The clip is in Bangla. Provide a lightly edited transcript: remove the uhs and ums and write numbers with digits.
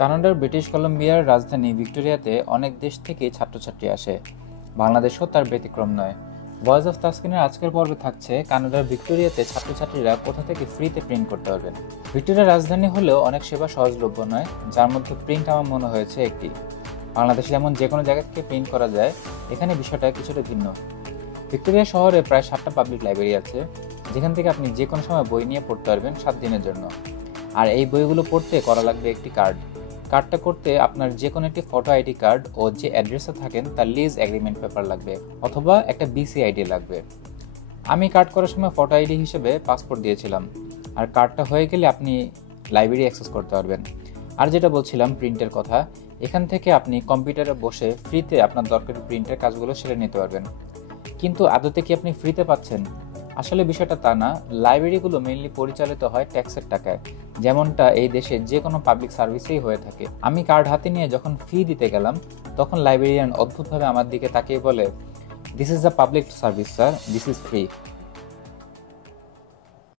কানাডার ব্রিটিশ কলম্বিয়ার রাজধানী ভিক্টোরিয়াতে অনেক দেশ থেকে ছাত্রছাত্রী আসে। বাংলাদেশও তার ব্যতিক্রম নয়। ভয়েস অফ তাসকিনের আজকের পর্বে থাকছে কানাডার ভিক্টোরিয়াতে ছাত্রছাত্রীরা কোথা থেকে ফ্রিতে প্রিন্ট করতে পারবেন। ভিক্টোরিয়ার রাজধানী হলেও অনেক সেবা সহজলভ্য নয়, যার মধ্যে প্রিন্ট আমার মনে হয়েছে একটি। বাংলাদেশে যেমন যে কোনো জায়গা থেকে প্রিন্ট করা যায়, এখানে বিষয়টা কিছুটা ভিন্ন। ভিক্টোরিয়া শহরে প্রায় 7টা পাবলিক লাইব্রেরি আছে, যেখান থেকে আপনি যে কোনো সময় বই নিয়ে পড়তে পারবেন 7 দিনের জন্য। আর এই বইগুলো পড়তে করা লাগবে একটি কার্ডটা করতে আপনার যে কোনো একটি ফটো আইডি কার্ড ও যে অ্যাড্রেসে থাকেন তার লিজ এগ্রিমেন্ট পেপার লাগবে, অথবা একটা বিসি আইডি লাগবে। আমি কার্ড করার সময় ফটো আইডি হিসেবে পাসপোর্ট দিয়েছিলাম। আর কার্ডটা হয়ে গেলে আপনি লাইব্রেরি অ্যাক্সেস করতে পারবেন। আর যেটা বলছিলাম প্রিন্টের কথা, এখান থেকে আপনি কম্পিউটারে বসে ফ্রিতে আপনার দরকারি প্রিন্টের কাজগুলো সেরে নিতে পারবেন। কিন্তু আদতে কি আপনি ফ্রিতে পাচ্ছেন? আসলে বিষয়টা তা না। লাইব্রেরিগুলো মেইনলি পরিচালিত হয় ট্যাক্সের টাকায়, যেমনটা এই দেশে যে কোনো পাবলিক সার্ভিসেই হয়ে থাকে। আমি কার্ড হাতে নিয়ে যখন ফি দিতে গেলাম, তখন লাইব্রেরিয়ান অদ্ভুতভাবে আমার দিকে তাকিয়ে বলে, this is the public service sir, this is free.